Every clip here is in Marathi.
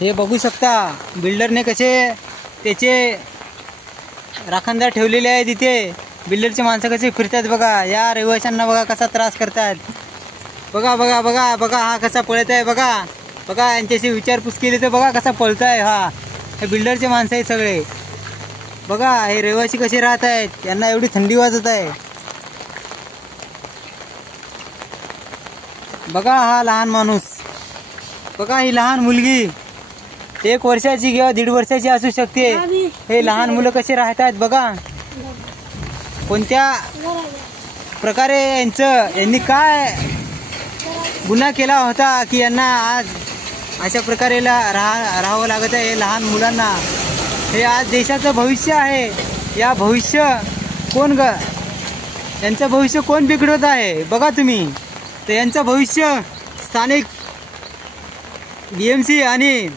हे बघू शकता बिल्डरने कसे त्याचे राखणदार ठेवलेले आहेत इथे। बिल्डरचे माणसं कसे फिरतात बघा, या रहिवाशांना बघा कसा त्रास करतात। बघा बघा बघा बघा हा कसा पळत आहे बघा बघा, यांच्याशी विचारपूस केली तर बघा कसा पळत आहे हा। हे बिल्डरचे माणसं आहेत सगळे बघा, हे रहिवासी कसे राहत आहेत, यांना एवढी थंडी वाजत आहे बघा। हा लहान माणूस बघा, ही लहान मुलगी 1 वर्षाची किंवा 1.5 वर्षाची असू शकते। हे लहान मुलं कसे राहतात बघा, कोणत्या प्रकारे यांनी काय गुन्हा केला होता की यांना आज अशा प्रकारे राहावं लागत आहे। हे लहान मुलांना, हे आज देशाचं भविष्य आहे। या भविष्य यांचं भविष्य कोण बिघडवत आहे बघा तुम्ही। तर यांचं भविष्य स्थानिक BMC आणि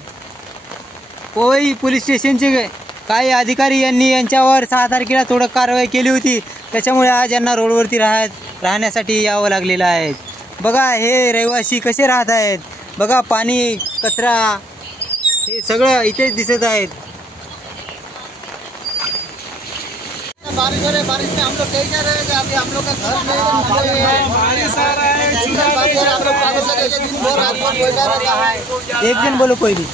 पोवई पोलीस स्टेशनचे काही अधिकारी यांनी यांच्यावर 6 तारखेला तोडक कारवाई केली होती। त्याच्यामुळे आज यांना रोडवरती राहण्यासाठी यावं लागलेलं आहे बघा। हे रहिवासी कसे राहत आहेत बघा, पाणी कचरा हे सगळं इथेच दिसत आहेत। बारिश हो रही है, बारिश में हम लोग कहीं जा रहे हैं। अभी हम लोग का घर में बारिश आ रहा है, दिन भर रात भर बैठा रहता है। एक जन बोलो, कोई भी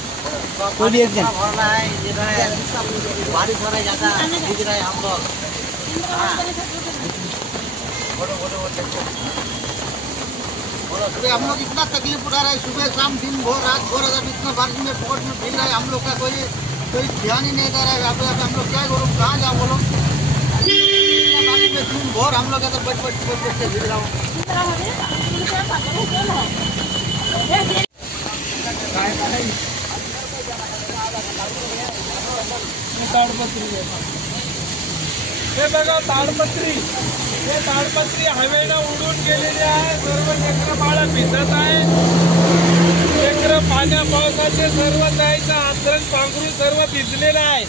एक जन। बारिश हो रहा है, ज्यादा भीग रहे हैं हम लोग। हम लोग इतना तकलीफ उठा रहे हैं, सुबह शाम दिन भर रात भर, अगर इतना बारिश में पोर्ट में भीग रहा है हम लोग का कोई ध्यान ही नहीं कर रहा है। यहाँ पे हम लोग क्या करूँ, कहाँ जाओ बोलो। बारिश में दिन भर हम लोग अगर बैठ के भीग रहा हूँ। हे बघा ताडपत्री, हे ताडपत्री हवेनं उडून गेलेली आहे। सर्व लेकरं बाळा भिजत आहे। लेकरं पाण्या पावसाचे सर्व जायचं अंतरण पांघरून सर्व भिजलेलं आहे।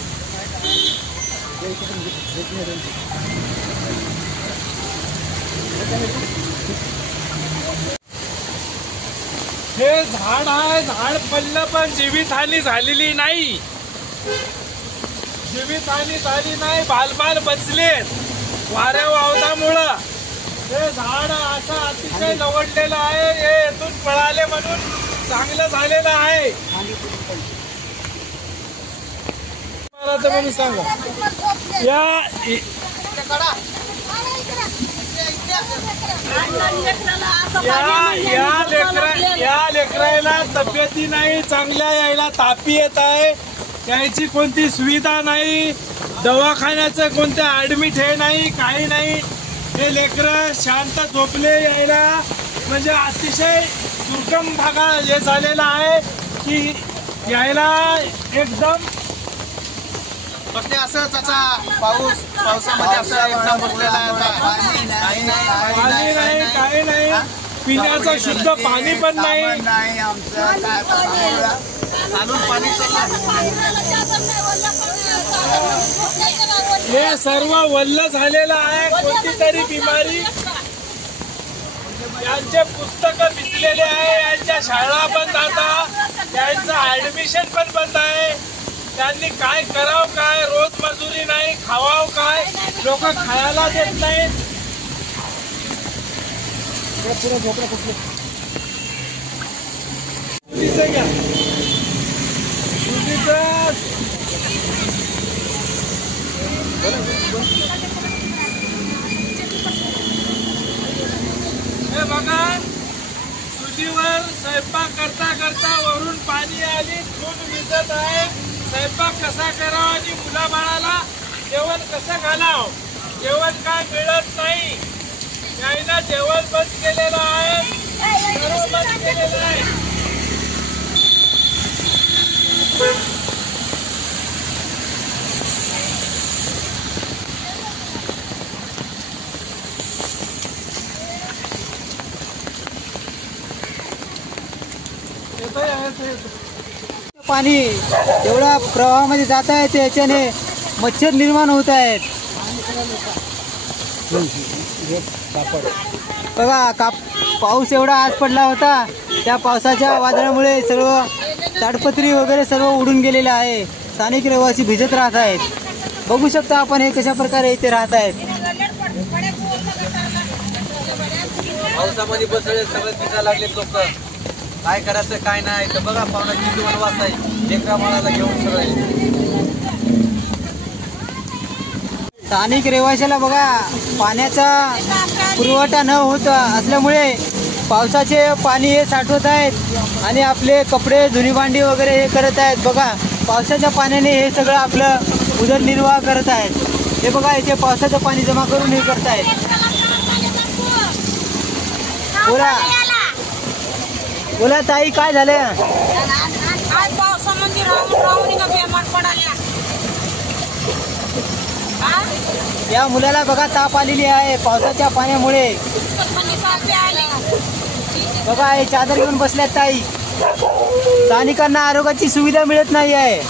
हे झाड आहे, झाड पडलं पण जीवितहानी झालेली नाही। जीवितहानी झाली नाही, बालबाल बचलेत वाऱ्या वावदामुळं। हे झाड असं अतिशय लवडलेलं आहे, हे येथून पळाले म्हणून चांगलं झालेलं आहे। मला तर म्हणून सांगा, या लेकराला तब्येती नाही चांगल्या, यायला तापी येत आहे, याची कोणती सुविधा नाही, दवाखान्याचं कोणतं ॲडमिट हे नाही, काही नाही। हे लेकरं शांत झोपले, यायला म्हणजे अतिशय दुर्गम भागा हे झालेला आहे की यायला एकदम फक्त असं त्याचा पावसामध्ये असं एकदम बसलेला आहे। पाणी नाही, काही नाही, पिण्याचं शुद्ध पाणी पण नाही। हे सर्व वल्ल झालेलं आहे। कोणती तरी बिमारी, यांचे पुस्तकं भिजलेले आहे, यांच्या शाळा बंद, आता त्यांचं ऍडमिशन पण बंद आहे। त्यांनी काय करावं, काय रोज मजुरी नाही, खावावं काय, लोक खायला देत नाहीत। हे बघा, चुलीवर स्वयंपाक करता करता वरून पाणी आली, चूल विजत आहे। स्वयंपाक कसा करावा आणि मुलाबाळाला जेवण कसं घालावं, जेवण काय मिळत नाही। यायला जेवण बंद केलेलं आहे, सर्व बंद केलेलं आहे। पाणी एवढा प्रवाहामध्ये जात आहे, त्याच्याने मच्छर निर्माण होत आहेत बघा। पाऊस एवढा आज पडला होता, त्या पावसाच्या वादळामुळे सर्व ताडपत्री वगैरे सर्व उडून गेलेलं आहे. स्थानिक रहिवासी भिजत राहत आहेत. बघू शकता आपण हे कशा प्रकारे इथे राहत आहेत. पावसामध्ये बसले सगळे भिजायला लागले लोक. काय करायचं काय नाही तर बघा पाहुणा किती वनवास आहे. लेकरा बाळाला घेऊन सगळे. स्थानिक रहिवाशाला बघा पाण्याचा पुरवठा न होत असल्यामुळे पावसाचे पाणी हे साठवत आहेत आणि आपले कपडे धुणी भांडी वगैरे हे करत आहेत. बघा पावसाच्या पाण्याने हे सगळं आपलं उदरनिर्वाह करत आहेत. हे बघा इथे पावसाचं पाणी जमा करून हे करत आहेत. बोला बोला ताई काय झालं? आज पावसामध्ये राहून बेमार पडाल्या. या मुलाला बघा ताप आलेली आहे पावसाच्या पाण्यामुळे. बघा हे चादर घेऊन बसल्यात ताई. स्थानिकांना आरोग्याची सुविधा मिळत नाही आहे.